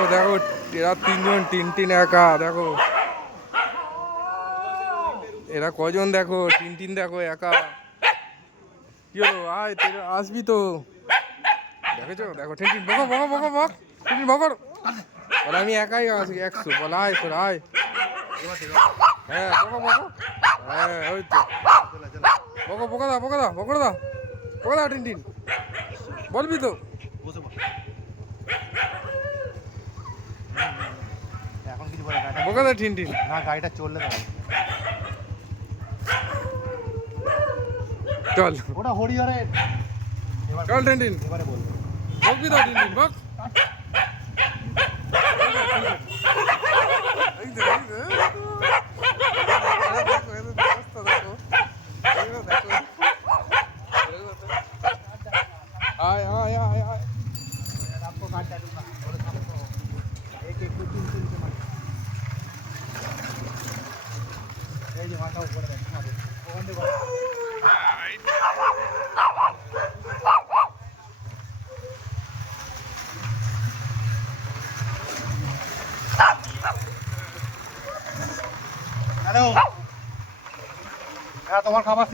দেখো দেখো, এরা তিনজন, টিনটিন একা, দেখো এরা কজন, দেখো টিনটিন দেখো একা। কি হলো, আয় তোরা আসবি তো? দেখেছো, দেখো টিনটিন বকো বকো বকো বক, টিনটিন বকর বলে আমি একাই আছি 100, বলে আয় তোরা আয়। হ্যাঁ বকো বকো, হ্যাঁ ওই তো বকো, বকো দা বকো দা বকো দা বকো দা, টিনটিন বলবি তো? এখন কিছু বলে গাড়িটা বকো দা টিনটিন। না, গাড়িটা চললে তো চল ওটা হরিহরের। চল টিনটিন, এবারে বলবো বকবি তো টিনটিন বক। এই যে, এই যে। দেখো, এদের অবস্থা দেখো। এগুলো দেখো। আয় আয় আয় আয়। आपको काट डालूंगा और आपको एक एक को तीन तीन के मार এই যে মাথা উপরে রাখা হবে ওখান থেকে হ্যালো হ্যাঁ তোমার খাবার